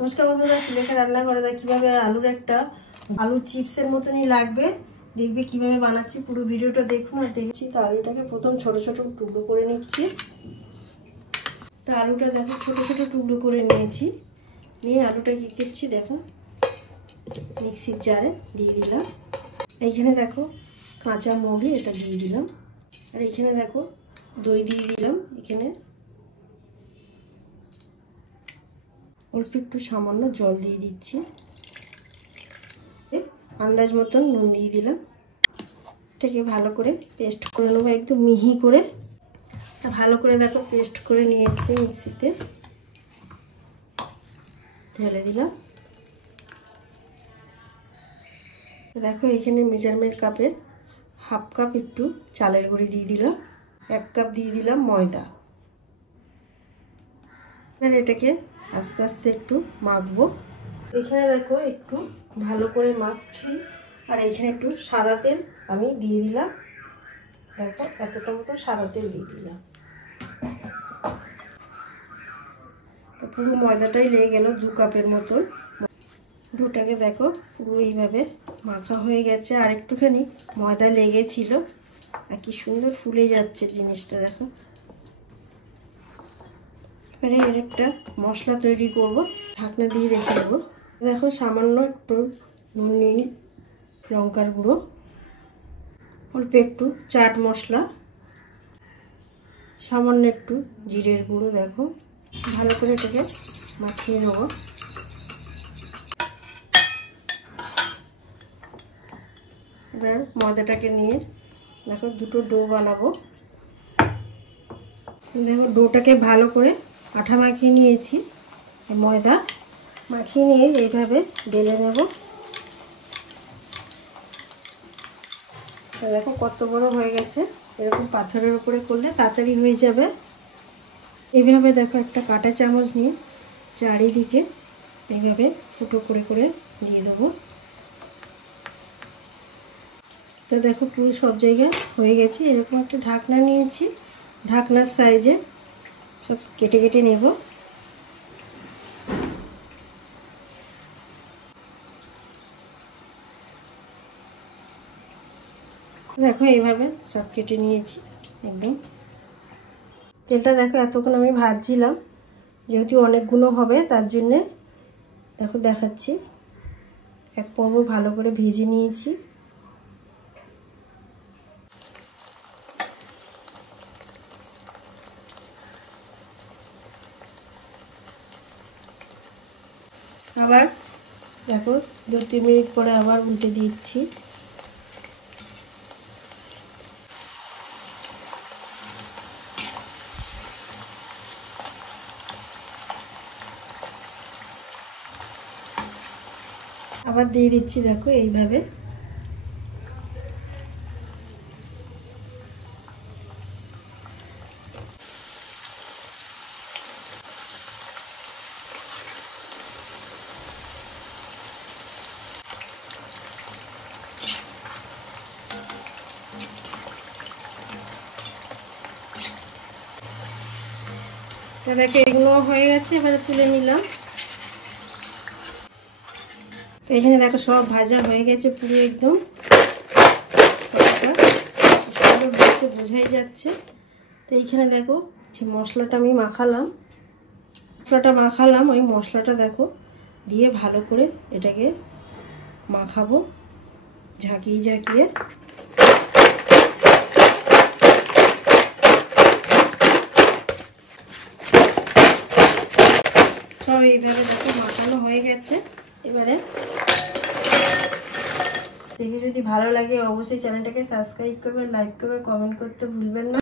নমস্কার বন্ধুরা, সুলেখা রান্নাঘরে কিভাবে আলুর একটা আলু চিপসের মতনই লাগবে দেখবে কিভাবে বানাচ্ছি। পুরো ভিডিওটা দেখুন। আর দেখছি তো আলুটাকে প্রথম ছোট ছোট টুকরো করে নিচ্ছি। তো আলুটা দেখো ছোট ছোট টুকরো করে নিয়েছি। নিয়ে আলুটা কি করছি দেখো, মিক্সির জারে দিয়ে দিলাম। এইখানে দেখো কাঁচা মৌরি, এটা দিয়ে দিলাম। আর এখানে দেখো দই দিয়ে দিলাম। এখানে অল্প একটু সামান্য জল দিয়ে দিচ্ছি। আন্দাজ মতন নুন দিয়ে দিলাম। এটাকে ভালো করে পেস্ট করে নেবো, একদম মিহি করে। ভালো করে দেখো পেস্ট করে নিয়ে এসছি মিক্সিতে, ঢেলে দিলাম। দেখো এখানে মেজারমেন্ট কাপের হাফ কাপ একটু চালের গুঁড়ি দিয়ে দিলাম, 1 কাপ দিয়ে দিলাম ময়দা। এবার এটাকে আস্তে আস্তে একটু মাখবো। এখানে দেখো একটু ভালো করে মাখছি। আর এখানে একটু সাদা তেল আমি দিয়ে দিলাম। দেখো এতটা মতো সাদা তেল দিয়ে দিলাম। পুরো ময়দাটাই লেগে গেল 2 কাপের মতন। ডোটাকে দেখো পুরো এইভাবে মাখা হয়ে গেছে। আর একটুখানি ময়দা লেগেছিল, আর কি সুন্দর ফুলে যাচ্ছে জিনিসটা দেখো। এবারে এর একটা মশলা তৈরি করব, ঢাকনা দিয়ে রেখে দেবো। দেখো সামান্য একটু নুন নিয়ে, লঙ্কার গুঁড়ো, অল্প একটু চাট মশলা, সামান্য একটু জিরের গুঁড়ো। দেখো ভালো করে এটাকে মাখিয়ে নেব। এবার ময়দাটাকে নিয়ে দেখো দুটো ডো বানাবো। দেখো ডোটাকে ভালো করে আঠা মাখিয়ে নিয়েছি। ময়দা মাখিয়ে নিয়ে এইভাবে বেলে নেব। দেখো কত বড় হয়ে গেছে। এরকম পাথরের উপরে করলে তাড়াতাড়ি হয়ে যাবে। এইভাবে দেখো একটা কাঁটা চামচ নিয়ে চারিদিকে এইভাবে ফুটো করে করে দিয়ে দেবো। তো দেখো পুরো সব জায়গায় হয়ে গেছে। এরকম একটা ঢাকনা নিয়েছি, ঢাকনার সাইজে সব কেটে কেটে নেব। দেখো এইভাবে সব কেটে নিয়েছি একদম। তেলটা দেখো এতক্ষণ আমি ভাজছিলাম, যেহেতু অনেকগুলো হবে তার জন্যে দেখো দেখাচ্ছি। এক পর্ব ভালো করে ভেজে নিয়েছি। আবার দেখো 2-3 মিনিট পরে আবার উল্টে দিচ্ছি। আবার দিয়ে দিচ্ছি দেখো এইভাবে। দেখো এগুলো হয়ে গেছে, এবারে তুলে নিলাম। তো এখানে দেখো সব ভাজা হয়ে গেছে পুরো একদম, বোঝাই যাচ্ছে। তো এইখানে দেখো যে মশলাটা আমি মাখালাম, ওই মশলাটা দেখো দিয়ে ভালো করে এটাকে মাখাবো ঝাঁকিয়ে ঝাঁকিয়ে। সব এইভাবে দেখো মাখানো হয়ে গেছে। এবারে দেখে যদি ভালো লাগে অবশ্যই চ্যানেলটাকে সাবস্ক্রাইব করবে, লাইক করবে, কমেন্ট করতে ভুলবেন না।